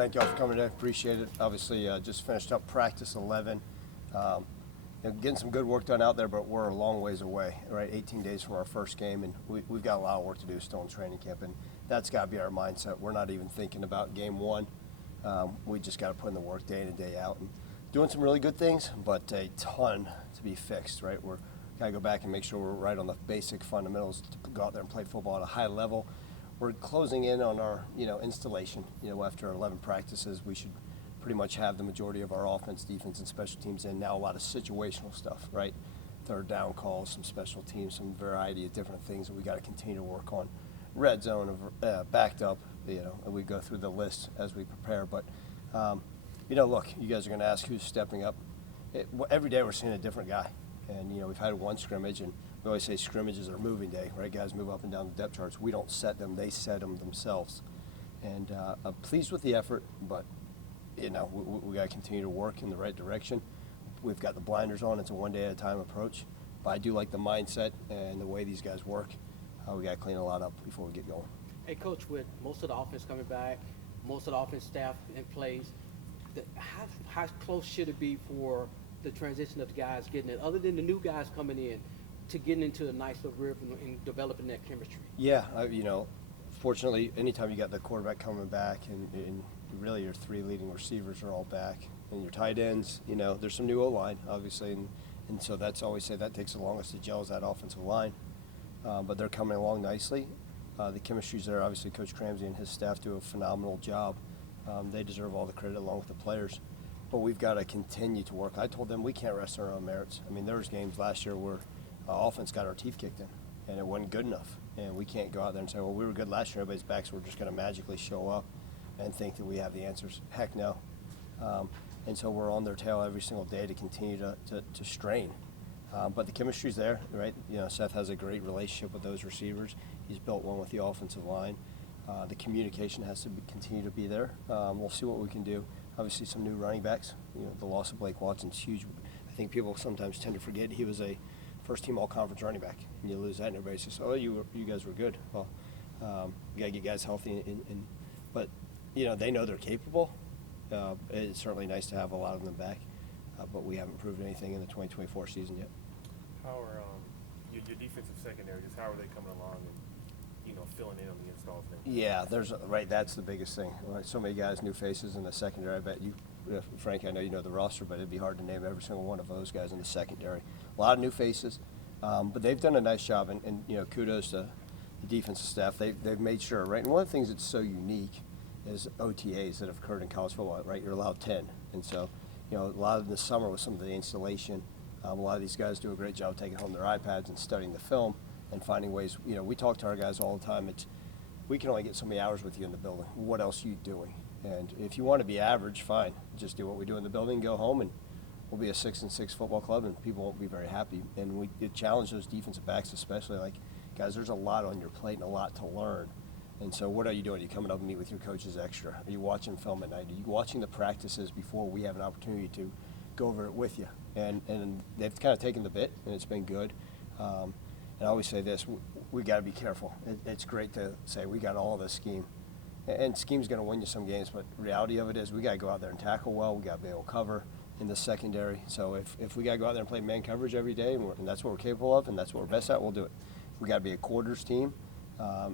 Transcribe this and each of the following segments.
thank you all for coming today. Appreciate it. Obviously, just finished up practice 11. Getting some good work done out there, but we're a long ways away, right? 18 days from our first game, and we've got a lot of work to do still in training camp, and that's got to be our mindset. We're not even thinking about game one. We just got to put in the work day in and day out, and doing some really good things, but a ton to be fixed, right? We're got to go back and make sure we're right on the basic fundamentals to go out there and play football at a high level. We're closing in on our, installation. After 11 practices, we should pretty much have the majority of our offense, defense, and special teams in. Now a lot of situational stuff, right? Third down calls, some special teams, some variety of different things that we got to continue to work on. Red zone, backed up, and we go through the list as we prepare. But, look, you guys are going to ask who's stepping up. Every day we're seeing a different guy. And, we've had one scrimmage, and we always say scrimmages are moving day, right? Guys move up and down the depth charts. We don't set them, they set them themselves. And I'm pleased with the effort, but, we got to continue to work in the right direction. We've got the blinders on. It's a one day at a time approach. But I do like the mindset and the way these guys work. We got to clean a lot up before we get going. Hey, Coach, with most of the offense coming back, most of the offense staff in place, how close should it be for the transition of the guys getting it, other than the new guys coming in, to getting into a nice little rhythm and developing that chemistry? Yeah, fortunately, anytime you got the quarterback coming back and really your three leading receivers are all back, and your tight ends, there's some new O-line, obviously, and so that's always say that takes the longest to gel is that offensive line. But they're coming along nicely. The chemistry's there. Obviously, Coach Ramsey and his staff do a phenomenal job. They deserve all the credit along with the players. But we've got to continue to work. I told them we can't rest on our own merits. I mean, there was games last year where offense got our teeth kicked in, and it wasn't good enough. And we can't go out there and say, well, we were good last year, everybody's back, so we're just going to magically show up and think that we have the answers. Heck no. And so we're on their tail every single day to continue to strain. But the chemistry's there, right? Seth has a great relationship with those receivers. He's built one with the offensive line. The communication has to continue to be there. We'll see what we can do. Obviously, some new running backs. The loss of Blake Watson's huge. I think people sometimes tend to forget he was a first-team all-conference running back. And you lose that, and everybody says, "Oh, you guys were good." Well, you got to get guys healthy, but they know they're capable. It's certainly nice to have a lot of them back, but we haven't proved anything in the 2024 season yet. How are your defensive secondary? Just how are they coming along and filling in on the installs now? Yeah, that's the biggest thing. Right? So many guys, new faces in the secondary. I bet you, Frank, I know you know the roster, but it'd be hard to name every single one of those guys in the secondary. A lot of new faces, but they've done a nice job, and kudos to the defensive staff. They've made sure, right? And one of the things that's so unique is OTAs that have occurred in college football, right? You're allowed 10, and so a lot of this summer with some of the installation, a lot of these guys do a great job taking home their iPads and studying the film and finding ways. We talk to our guys all the time. We can only get so many hours with you in the building. What else are you doing? And if you want to be average, fine. Just do what we do in the building, go home, and we'll be a 6-6 football club, and people won't be very happy. And we challenge those defensive backs, especially like, guys, there's a lot on your plate and a lot to learn. And so what are you doing? Are you coming up and meet with your coaches extra? Are you watching film at night? Are you watching the practices before we have an opportunity to go over it with you? And they've kind of taken the bit, and it's been good. And I always say this, we got to be careful. It's great to say we got all of this scheme. And scheme's going to win you some games, but reality of it is we got to go out there and tackle well. We got to be able to cover in the secondary. So if we got to go out there and play man coverage every day, and that's what we're capable of, and that's what we're best at, we'll do it. We got to be a quarters team.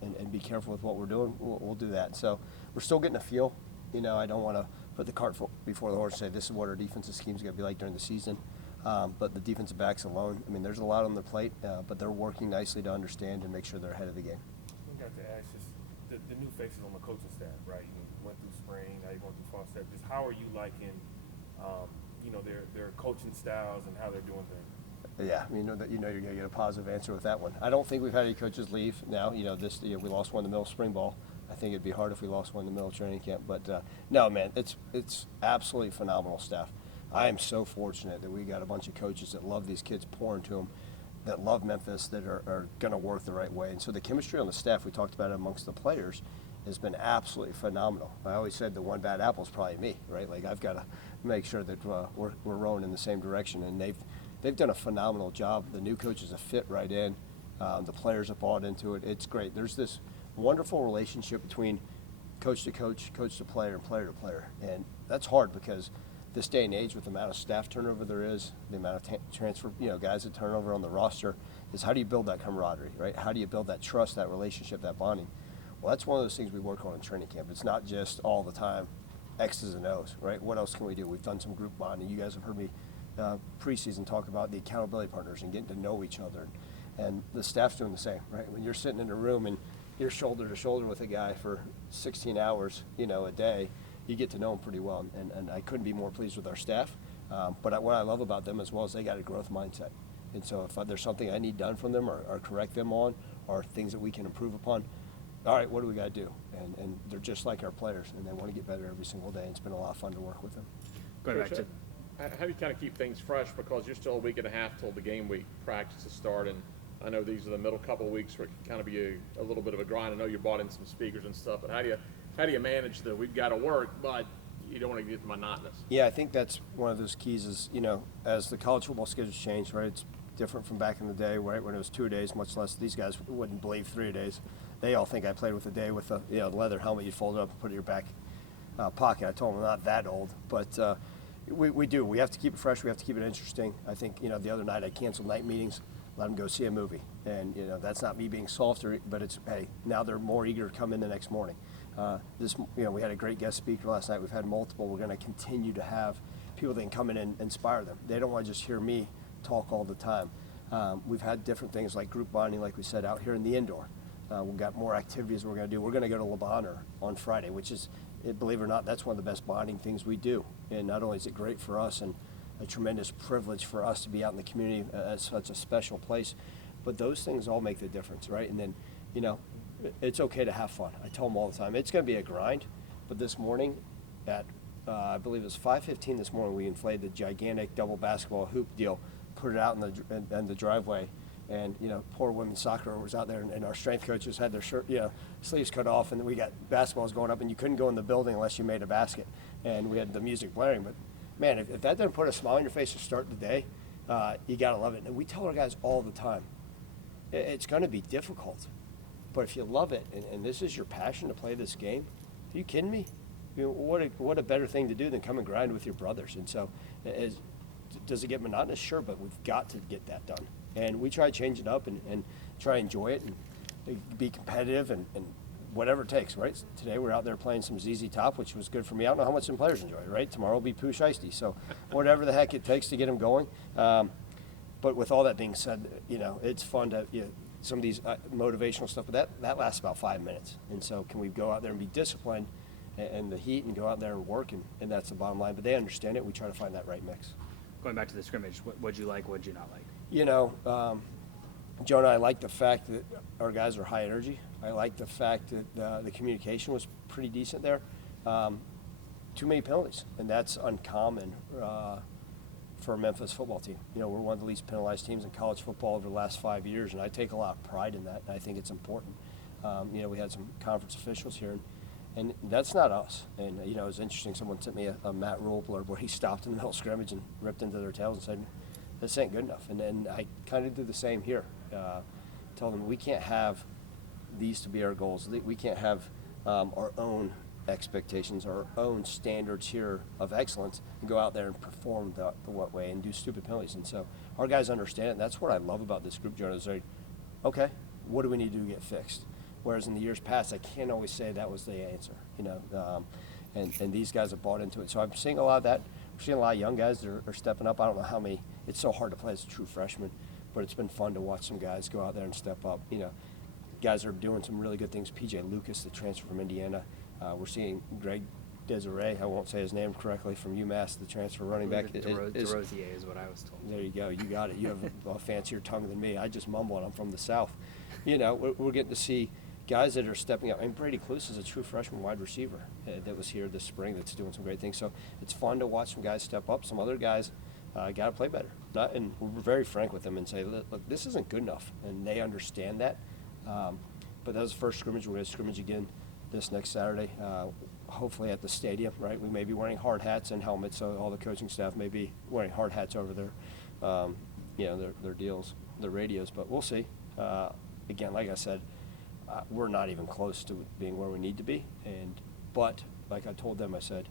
And be careful with what we're doing, we'll do that. So we're still getting a feel. I don't want to put the cart before the horse and say this is what our defensive scheme's going to be like during the season. But the defensive backs alone, there's a lot on their plate, but they're working nicely to understand and make sure they're ahead of the game. I got to ask just the new faces on the coaching staff, right? You went through spring, now you're going through fall step. Just how are you liking, their coaching styles and how they're doing things? Yeah, you're going to get a positive answer with that one. I don't think we've had any coaches leave now. We lost one in the middle of spring ball. I think it'd be hard if we lost one in the middle of training camp. But no, man, it's absolutely phenomenal staff. I am so fortunate that we got a bunch of coaches that love these kids, pouring to them, that love Memphis, that are going to work the right way. And so the chemistry on the staff, we talked about it amongst the players, has been absolutely phenomenal. I always said the one bad apple is probably me, right? Like I've got to make sure that we're rowing in the same direction, and they've done a phenomenal job. The new coaches have fit right in. The players have bought into it. It's great. There's this wonderful relationship between coach to coach, coach to player, and player to player. And that's hard because this day and age, with the amount of staff turnover there is, the amount of transfer, guys that turn over on the roster, is how do you build that camaraderie, right? How do you build that trust, that relationship, that bonding? Well, that's one of those things we work on in training camp. It's not just all the time X's and O's, right? What else can we do? We've done some group bonding. You guys have heard me preseason talk about the accountability partners and getting to know each other. And the staff's doing the same, right? When you're sitting in a room and you're shoulder to shoulder with a guy for 16 hours, a day, you get to know them pretty well. And I couldn't be more pleased with our staff. But what I love about them as well is they got a growth mindset. And so if there's something I need done from them or correct them on, or things that we can improve upon, all right, what do we got to do? And they're just like our players, and they want to get better every single day. And it's been a lot of fun to work with them. Going back to how do you kind of keep things fresh, because you're still a week and a half till the game week practices start, and I know these are the middle couple of weeks where it can kind of be a little bit of a grind. I know you brought in some speakers and stuff, but how do you manage the we've got to work, but you don't want to get monotonous? Yeah, I think that's one of those keys is, as the college football schedules change, right, it's different from back in the day, right, when it was 2 days, much less these guys wouldn't believe 3 days. They all think I played with a day with a leather helmet you fold it up and put it in your back pocket. I told them I'm not that old, but we do. We have to keep it fresh. We have to keep it interesting. I think, the other night I canceled night meetings, let them go see a movie. And, that's not me being soft, but it's, hey, now they're more eager to come in the next morning. We had a great guest speaker last night. We've had multiple. We're going to continue to have people that can come in and inspire them. They don't want to just hear me talk all the time. We've had different things like group bonding, like we said, out here in the indoor. We've got more activities we're going to do. We're going to go to Lebanon on Friday, which is, believe it or not, that's one of the best bonding things we do. And not only is it great for us and a tremendous privilege for us to be out in the community at such a special place, but those things all make the difference, right? And then, it's okay to have fun. I tell them all the time, it's going to be a grind, but this morning at, I believe it was 5:15 this morning, we inflated the gigantic double basketball hoop deal, put it out in the driveway. And, poor women's soccer was out there, and our strength coaches had their sleeves cut off, and we got basketballs going up, and you couldn't go in the building unless you made a basket. And we had the music blaring. But, man, if that doesn't put a smile on your face to start the day, you got to love it. And we tell our guys all the time, it's going to be difficult. But if you love it, and this is your passion to play this game, are you kidding me? What a better thing to do than come and grind with your brothers. And so does it get monotonous? Sure, but we've got to get that done. And we try to change it up and try to enjoy it and be competitive and whatever it takes, right? Today we're out there playing some ZZ Top, which was good for me. I don't know how much some players enjoy, right? Tomorrow will be Pooh Shiesty. So whatever the heck it takes to get them going. But with all that being said, it's fun to some of these motivational stuff, but that lasts about 5 minutes. And so can we go out there and be disciplined and the heat and go out there and work, and that's the bottom line. But they understand it. We try to find that right mix. Going back to the scrimmage, what'd you like, what'd you not like? Jonah, I like the fact that our guys are high energy. I like the fact that the communication was pretty decent there. Too many penalties, and that's uncommon for a Memphis football team. We're one of the least penalized teams in college football over the last 5 years, and I take a lot of pride in that, and I think it's important. We had some conference officials here, and that's not us. And, it was interesting. Someone sent me a Matt Rule blurb where he stopped in the middle of scrimmage and ripped into their tails and said, this ain't good enough. And then I kind of do the same here. Tell them we can't have these to be our goals. We can't have our own expectations, our own standards here of excellence, and go out there and perform the what way and do stupid penalties. And so our guys understand it. And that's what I love about this group, Jonah, is okay, what do we need to do to get fixed? Whereas in the years past, I can't always say that was the answer, and these guys have bought into it. So I'm seeing a lot of that. We're seeing a lot of young guys that are stepping up. I don't know how many. It's so hard to play as a true freshman, but it's been fun to watch some guys go out there and step up. Guys are doing some really good things. P.J. Lucas, the transfer from Indiana. We're seeing Greg Desiree, I won't say his name correctly, from UMass, the transfer running back. DeRosier is what I was told. There you go. You got it. You have a fancier tongue than me. I just mumble, and I'm from the South. We're getting to see guys that are stepping up. And Brady Cluse is a true freshman wide receiver that was here this spring that's doing some great things. So it's fun to watch some guys step up. Some other guys got to play better. And we're very frank with them and say, look, this isn't good enough. And they understand that. But that was the first scrimmage. We're going to scrimmage again this next Saturday, hopefully at the stadium, right? We may be wearing hard hats and helmets, so all the coaching staff may be wearing hard hats over their deals, their radios, but we'll see. Again, like I said, we're not even close to being where we need to be, and But like I told them, I said,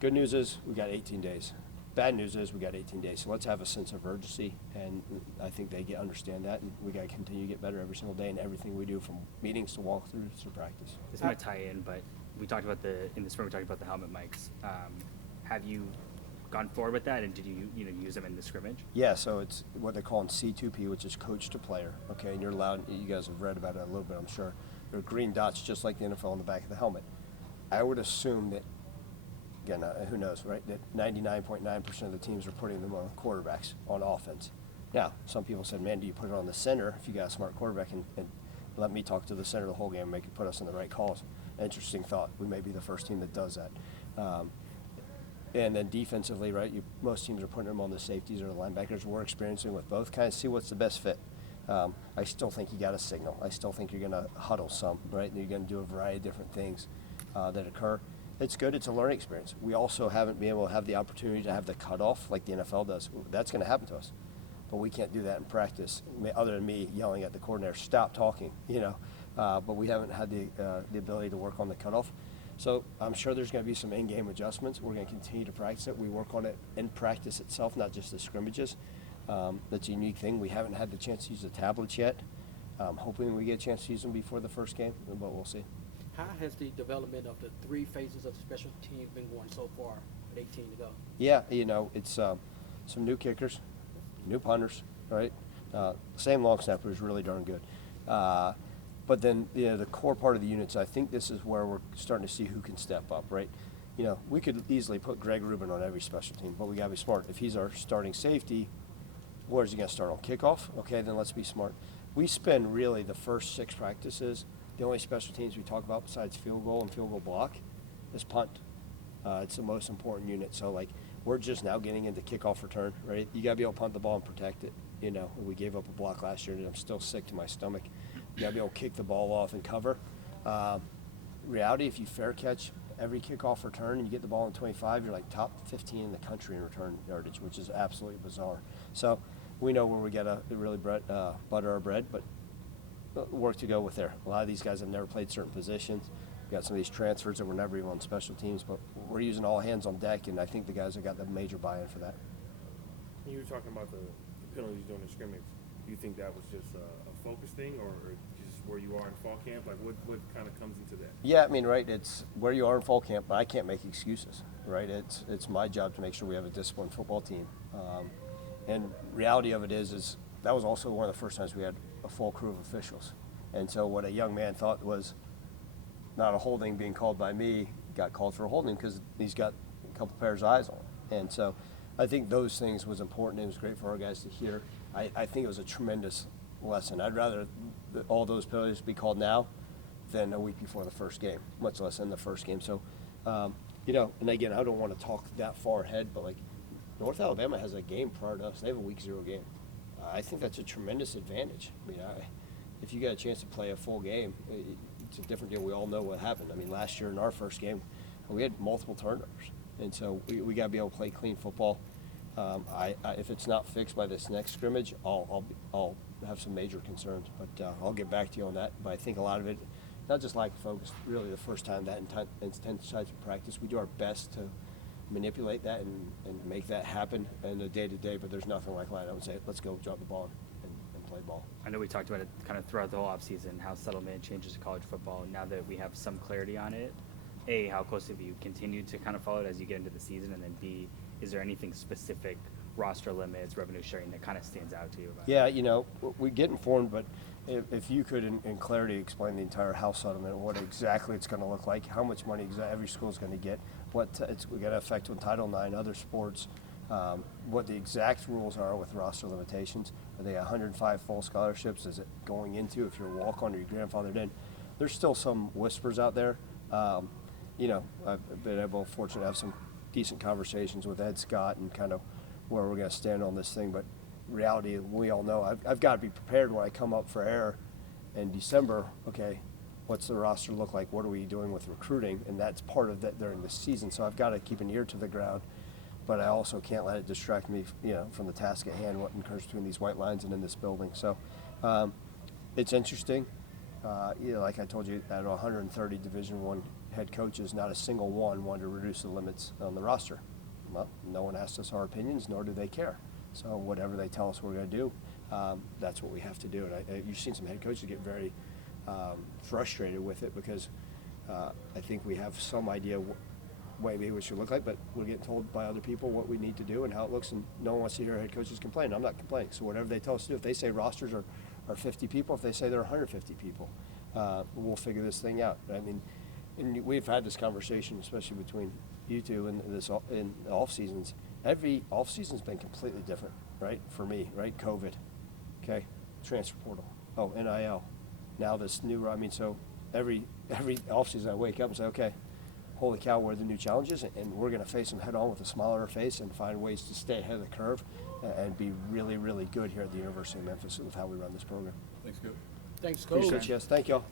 good news is we got 18 days. Bad news is we got 18 days. So let's have a sense of urgency, and I think they understand that, and we got to continue to get better every single day in everything we do, from meetings to walkthroughs to practice. This might tie in, but we talked about in the spring, we talked about the helmet mics. Have you gone forward with that, and did you use them in the scrimmage? Yeah, so it's what they're calling C2P, which is coach to player. Okay, and you're allowed. You guys have read about it a little bit, I'm sure. There are green dots, just like the NFL, on the back of the helmet. I would assume that, again, who knows, right? That 99.9% of the teams are putting them on quarterbacks on offense. Now, some people said, "Man, do you put it on the center if you got a smart quarterback?" And let me talk to the center the whole game, and make it put us in the right calls. Interesting thought. We may be the first team that does that. And then defensively, right, most teams are putting them on the safeties or the linebackers. We're experiencing with both, kind of see what's the best fit. I still think you got to signal. I still think you're going to huddle some, right? And you're going to do a variety of different things that occur. It's good. It's a learning experience. We also haven't been able to have the opportunity to have the cutoff like the NFL does. That's going to happen to us. But we can't do that in practice, other than me yelling at the coordinator, stop talking, But we haven't had the ability to work on the cutoff. So I'm sure there's going to be some in-game adjustments. We're going to continue to practice it. We work on it in practice itself, not just the scrimmages. That's a unique thing. We haven't had the chance to use the tablets yet. Hoping we get a chance to use them before the first game, but we'll see. How has the development of the three phases of special teams been going so far with 18 to go? Yeah, it's some new kickers, new punters, right? Same long snapper who's really darn good. But then, the core part of the units, I think this is where we're starting to see who can step up, right? We could easily put Greg Rubin on every special team, but we got to be smart. If he's our starting safety, where's he going to start, on kickoff? Okay, then let's be smart. We spend really the first 6 practices, the only special teams we talk about besides field goal and field goal block is punt. It's the most important unit. So, we're just now getting into kickoff return, right? You got to be able to punt the ball and protect it. We gave up a block last year, and I'm still sick to my stomach. You got to be able to kick the ball off and cover. Reality, if you fair catch every kickoff return and you get the ball in 25, you're like top 15 in the country in return yardage, which is absolutely bizarre. So we know where we got to really butter our bread, but work to go with there. A lot of these guys have never played certain positions. We got some of these transfers that were never even on special teams, but we're using all hands on deck, and I think the guys have got the major buy-in for that. You were talking about the penalties during the scrimmage. Do you think that was just a focus thing, or just where you are in fall camp? What kind of comes into that? Yeah, right, it's where you are in fall camp, but I can't make excuses, right? It's my job to make sure we have a disciplined football team. And reality of it is that was also one of the first times we had a full crew of officials. And so what a young man thought was not a holding being called by me got called for a holding because he's got a couple pairs of eyes on him. And so I think those things was important. It was great for our guys to hear. I think it was a tremendous lesson. I'd rather all those penalties be called now than a week before the first game, much less in the first game. So, and again, I don't want to talk that far ahead, but North Alabama has a game prior to us. They have a week 0 game. I think that's a tremendous advantage. If you get a chance to play a full game, it's a different deal. We all know what happened. Last year in our first game, we had multiple turnovers. And so we got to be able to play clean football. If it's not fixed by this next scrimmage, I'll have some major concerns. But I'll get back to you on that. But I think a lot of it, not just lack of focus, really the first time that intense types of practice, we do our best to manipulate that and make that happen in the day-to-day. But there's nothing like line up and say, let's go drop the ball and play ball. I know we talked about it kind of throughout the whole offseason, how settlement changes to college football. Now that we have some clarity on it, A, how close have you continued to kind of follow it as you get into the season? And then B, is there anything specific, roster limits, revenue sharing, that kind of stands out to you about it? Yeah, we get informed, but if you could in clarity explain the entire house settlement, what exactly it's going to look like, how much money every school is going to get, what it's going to affect on Title IX, other sports, what the exact rules are with roster limitations. Are they 105 full scholarships? Is it going into if you're a walk-on or your grandfathered in? There's still some whispers out there. I've been fortunate to have some decent conversations with Ed Scott and kind of where we're going to stand on this thing. But reality, we all know I've got to be prepared when I come up for air in December. Okay, what's the roster look like? What are we doing with recruiting? And that's part of that during the season. So I've got to keep an ear to the ground, but I also can't let it distract me, from the task at hand, what occurs between these white lines and in this building. So it's interesting. Like I told you, out of 130 Division I head coaches, not a single one wanted to reduce the limits on the roster. Well, no one asked us our opinions, nor do they care. So whatever they tell us we're going to do, that's what we have to do. And you've seen some head coaches get very frustrated with it because I think we have some idea maybe what it should look like, but we're getting told by other people what we need to do and how it looks, and no one wants to hear head coaches complain. I'm not complaining. So whatever they tell us to do, if they say rosters are 50 people, if they say they're 150 people, we'll figure this thing out. I mean, and we've had this conversation, especially between you two in the off seasons. Every off season's been completely different, right? For me, right? COVID, okay, transfer portal, NIL, now this new. I mean, so every off season I wake up and say, okay, holy cow, what are the new challenges? And we're going to face them head on with a smile on our face and find ways to stay ahead of the curve and be really, really good here at the University of Memphis with how we run this program. Thanks, Coach. Thanks, Coach. Appreciate you. Yes, thank y'all.